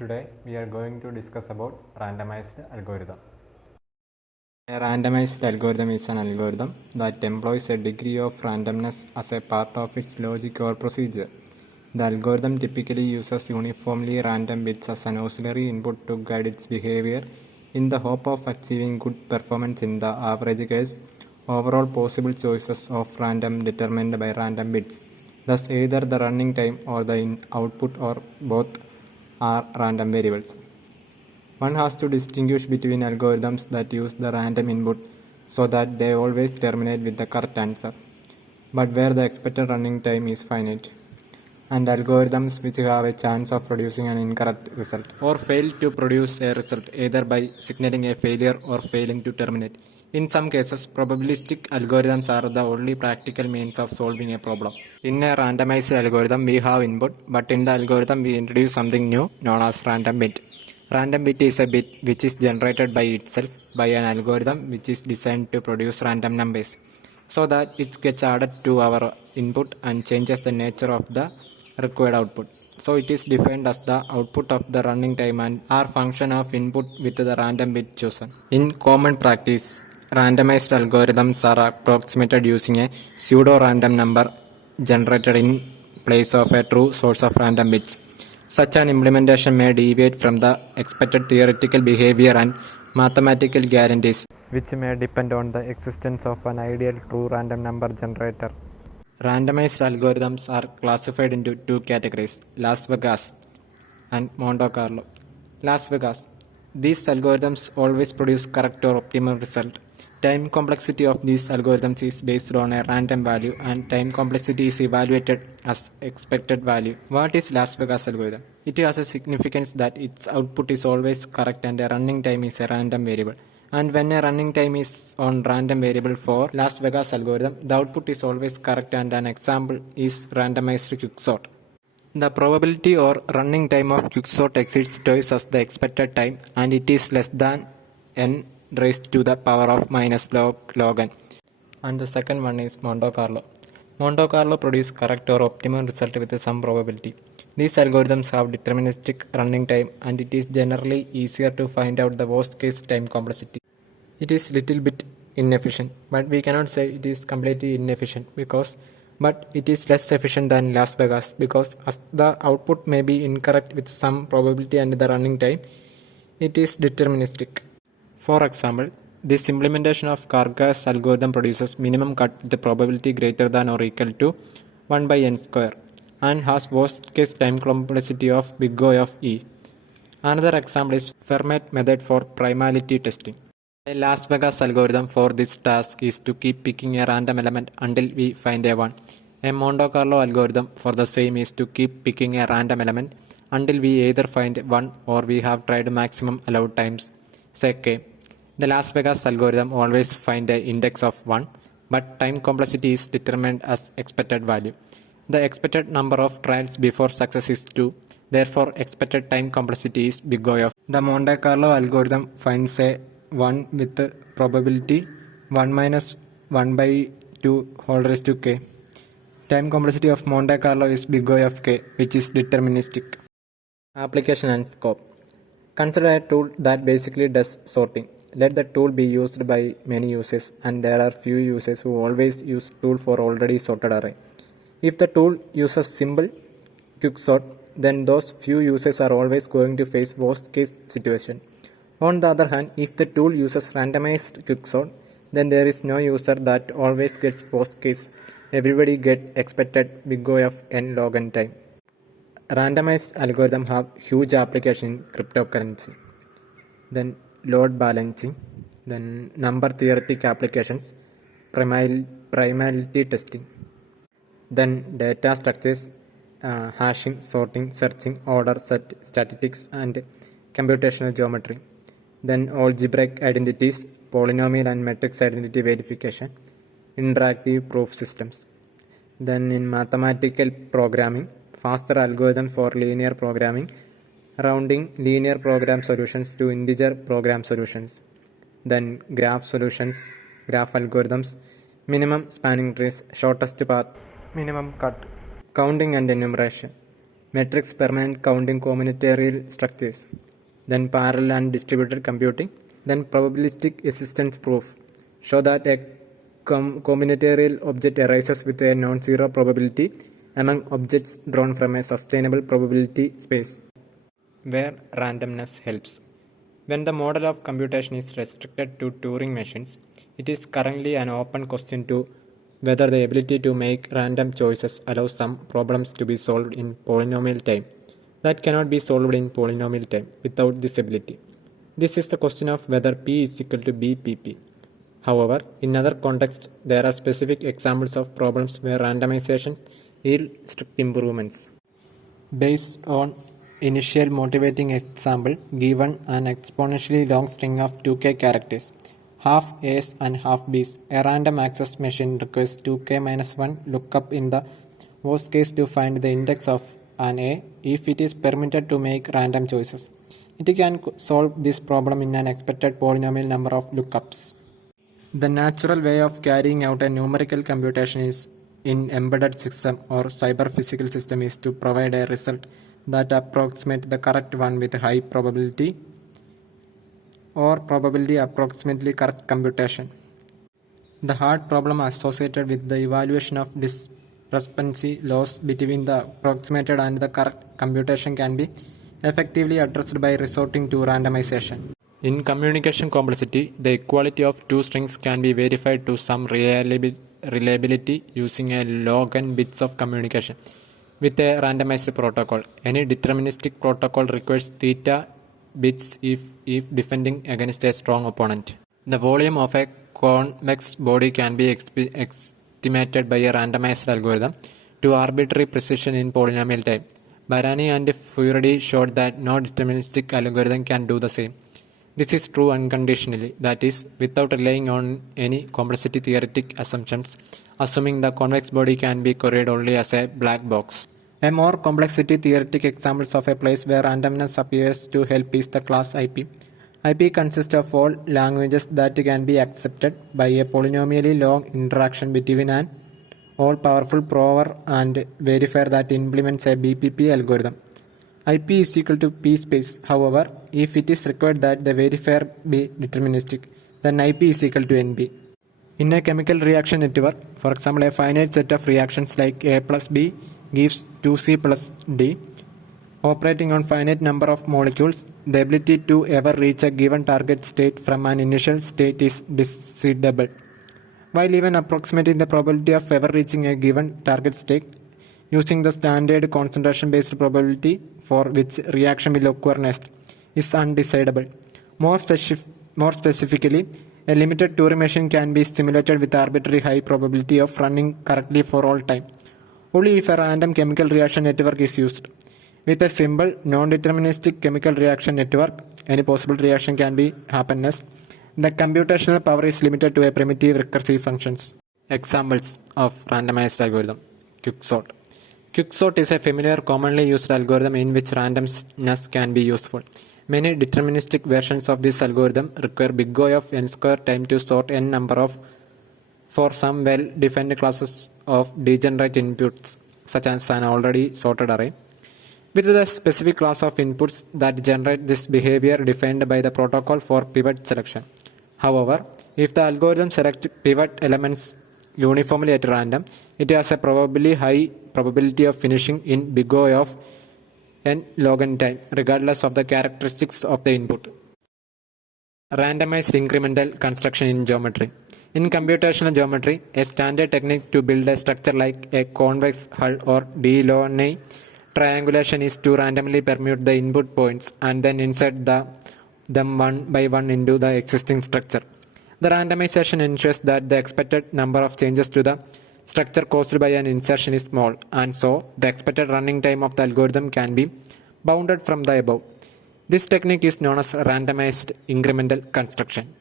Today we are going to discuss about randomized algorithm. A randomized algorithm is an algorithm that employs a degree of randomness as a part of its logic or procedure. The algorithm typically uses uniformly random bits as an auxiliary input to guide its behavior in the hope of achieving good performance in the average case. Overall possible choices of random determined by random bits. Thus either the running time or the output or both are random variables. One has to distinguish between algorithms that use the random input so that they always terminate with the correct answer, but where the expected running time is finite, and algorithms which have a chance of producing an incorrect result or fail to produce a result either by signaling a failure or failing to terminate. In some cases, probabilistic algorithms are the only practical means of solving a problem. In a randomized algorithm, we have input, but in the algorithm, we introduce something new known as random bit. Random bit is a bit which is generated by itself by an algorithm which is designed to produce random numbers so that it gets added to our input and changes the nature of the required output. So it is defined as the output of the running time and are function of input with the random bit chosen. In common practice, randomized algorithms are approximated using a pseudo-random number generated in place of a true source of random bits. Such an implementation may deviate from the expected theoretical behavior and mathematical guarantees, which may depend on the existence of an ideal true random number generator. Randomized algorithms are classified into two categories, Las Vegas and Monte Carlo. Las Vegas. These algorithms always produce correct or optimal result. Time complexity of these algorithms is based on a random value and time complexity is evaluated as expected value. What is Las Vegas algorithm? It has a significance that its output is always correct and a running time is a random variable. And when a running time is on random variable for Las Vegas algorithm, the output is always correct and an example is randomized quicksort. The probability or running time of quicksort exceeds twice as the expected time and it is less than n raised to the power of minus log n. And the second one is Monte Carlo. Monte Carlo produces correct or optimal result with some probability. These algorithms have deterministic running time and it is generally easier to find out the worst case time complexity. It is little bit inefficient, but we cannot say it is completely inefficient but it is less efficient than Las Vegas because as the output may be incorrect with some probability and the running time, it is deterministic. For example, this implementation of Karga's algorithm produces minimum cut with the probability greater than or equal to 1 by n square and has worst case time complexity of big O of E. Another example is Fermat method for primality testing. A Las Vegas algorithm for this task is to keep picking a random element until we find a one. A Monte Carlo algorithm for the same is to keep picking a random element until we either find one or we have tried maximum allowed times, say k. The Las Vegas algorithm always finds an index of 1, but time complexity is determined as expected value. The expected number of trials before success is 2, therefore expected time complexity is big O of. The Monte Carlo algorithm finds a 1 with the probability 1 minus 1 by 2 whole raised to k. Time complexity of Monte Carlo is big O of k, which is deterministic. Application and scope. Consider a tool that basically does sorting. Let the tool be used by many users and there are few users who always use tool for already sorted array. If the tool uses simple quicksort, then those few users are always going to face worst case situation. On the other hand, if the tool uses randomized quicksort, then there is no user that always gets worst case. Everybody get expected big O of n log n time. Randomized algorithms have huge application in cryptocurrency, then load balancing, then number theoretic applications, primality testing, then data structures, hashing, sorting, searching, order, statistics, and computational geometry, then algebraic identities, polynomial and matrix identity verification, interactive proof systems. Then in mathematical programming, faster algorithm for linear programming, rounding linear program solutions to integer program solutions. Then graph solutions, graph algorithms, minimum spanning trees, shortest path, minimum cut, counting and enumeration. matrix permanent counting combinatorial structures, then parallel and distributed computing, then probabilistic existence proof show that a combinatorial object arises with a non-zero probability among objects drawn from a sustainable probability space, where randomness helps. When the model of computation is restricted to Turing machines, it is currently an open question to whether the ability to make random choices allows some problems to be solved in polynomial time that cannot be solved in polynomial time without this ability. This is the question of whether P is equal to BPP. However, in other contexts, there are specific examples of problems where randomization yields strict improvements. Based on initial motivating example, given an exponentially long string of 2k characters, half A's and half B's, a random access machine requires 2k minus 1 lookup in the worst case to find the index of an A if it is permitted to make random choices. It can solve this problem in an expected polynomial number of lookups. The natural way of carrying out a numerical computation is in embedded system or cyber physical system is to provide a result that approximates the correct one with high probability or probability approximately correct computation. The hard problem associated with the evaluation of discrepancy laws between the approximated and the correct computation can be effectively addressed by resorting to randomization. In communication complexity, the equality of two strings can be verified to some reliability using a log n bits of communication with a randomized protocol. Any deterministic protocol requires theta bits if defending against a strong opponent. The volume of a convex body can be estimated by a randomized algorithm to arbitrary precision in polynomial time. Barani and Furedi showed that no deterministic algorithm can do the same. This is true unconditionally, that is, without relying on any complexity theoretic assumptions, assuming the convex body can be queried only as a black box. A more complexity theoretic example of a place where randomness appears to help is the class IP. IP consists of all languages that can be accepted by a polynomially long interaction between an all-powerful prover and verifier that implements a BPP algorithm. IP is equal to P space. However, if it is required that the verifier be deterministic, then IP is equal to NP. In a chemical reaction network, for example, a finite set of reactions like A plus B gives 2C plus D. Operating on finite number of molecules, the ability to ever reach a given target state from an initial state is decidable. While even approximating the probability of ever reaching a given target state using the standard concentration-based probability for which reaction will occur next is undecidable. More specifically, a limited Turing machine can be simulated with arbitrary high probability of running correctly for all time, only if a random chemical reaction network is used. With a simple, non-deterministic chemical reaction network, any possible reaction can be happiness. The computational power is limited to a primitive recursive functions. Examples of randomized algorithm. Quicksort. Quicksort is a familiar, commonly used algorithm in which randomness can be useful. Many deterministic versions of this algorithm require big O of n square time to sort n number of for some well-defined classes of degenerate inputs, such as an already sorted array, with the specific class of inputs that generate this behavior defined by the protocol for pivot selection. However, if the algorithm selects pivot elements uniformly at random, it has a probably high probability of finishing in big O of n log n time, regardless of the characteristics of the input. Randomized incremental construction in geometry. In computational geometry, a standard technique to build a structure like a convex hull or Delaunay triangulation is to randomly permute the input points and then insert them one by one into the existing structure. The randomization ensures that the expected number of changes to the structure caused by an insertion is small, and so the expected running time of the algorithm can be bounded from the above. This technique is known as randomized incremental construction.